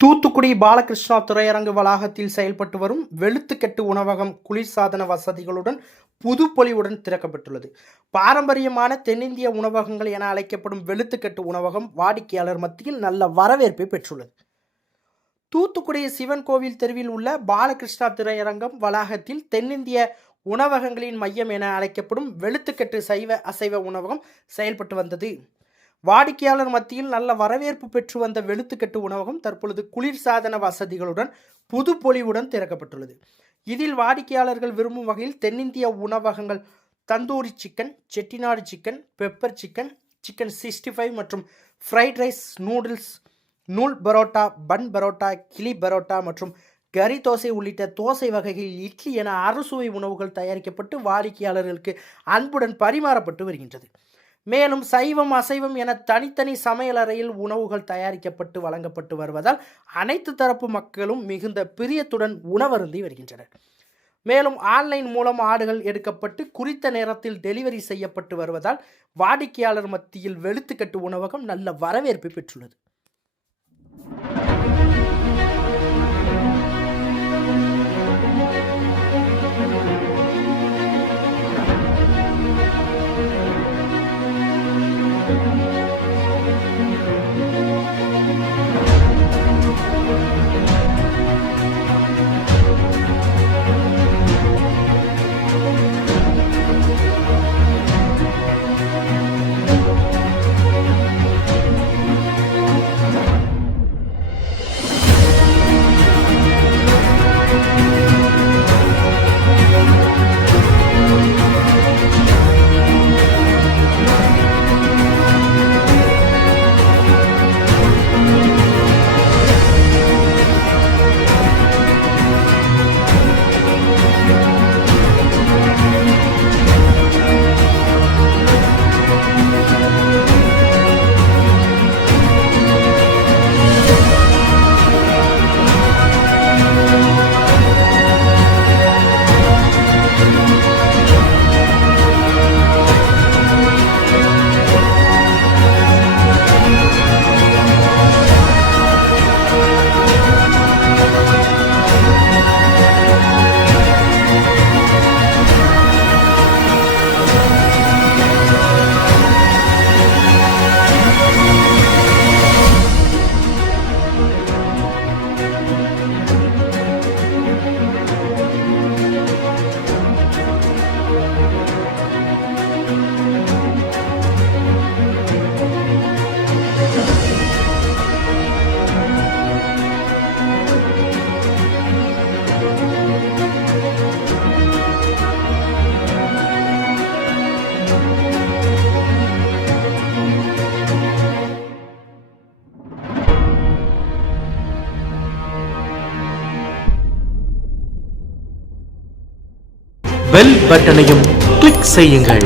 தூத்துக்குடி பாலகிருஷ்ணா திரையரங்கு வளாகத்தில் செயல்பட்டு வரும் வெளுத்துக்கட்டு உணவகம் குளிர்சாதன வசதிகளுடன் புதுப்பொலிவுடன் திறக்கப்பட்டுள்ளது. பாரம்பரியமான தென்னிந்திய உணவகங்கள் என அழைக்கப்படும் வெளுத்துக்கட்டு உணவகம் வாடிக்கையாளர் மத்தியில் நல்ல வரவேற்பை பெற்றுள்ளது. தூத்துக்குடி சிவன் கோவில் தெருவில் உள்ள பாலகிருஷ்ணா திரையரங்கம் வளாகத்தில் தென்னிந்திய உணவகங்களின் மையம் என அழைக்கப்படும் வெளுத்துக்கட்டு சைவ அசைவ உணவகம் செயல்பட்டு வந்தது. வாடிக்கையாளர் மத்தியில் நல்ல வரவேற்பு பெற்று வந்த வெளுத்துக்கட்டு உணவகம் தற்பொழுது குளிர்சாதன வசதிகளுடன் புதுப்பொலிவுடன் திறக்கப்பட்டுள்ளது. இதில் வாடிக்கையாளர்கள் விரும்பும் வகையில் தென்னிந்திய உணவகங்கள் tandoori chicken, Chettinad chicken, pepper chicken, chicken 65 மற்றும் ஃப்ரைட் ரைஸ், நூடுல்ஸ், நூல் பரோட்டா, பன் பரோட்டா, கிளி பரோட்டா மற்றும் கறி தோசை உள்ளிட்ட தோசை வகைகளில் இட்லி என அறுசுவை உணவுகள் தயாரிக்கப்பட்டு வாடிக்கையாளர்களுக்கு அன்புடன் பரிமாறப்பட்டு வருகின்றது. மேலும் சைவம் அசைவம் என தனித்தனி சமையலறையில் உணவுகள் தயாரிக்கப்பட்டு வழங்கப்பட்டு வருவதால் அனைத்து தரப்பு மக்களும் மிகுந்த பிரியத்துடன் உணவருந்தி வருகின்றனர். மேலும் ஆன்லைன் மூலம் ஆர்டர்கள் எடுக்கப்பட்டு குறித்த நேரத்தில் டெலிவரி செய்யப்பட்டு வருவதால் வாடிக்கையாளர் மத்தியில் வெளுத்துக்கட்டு உணவகம் நல்ல வரவேற்பை பெற்றுள்ளது. பெல் பட்டனையும் கிளிக் செய்யுங்கள்.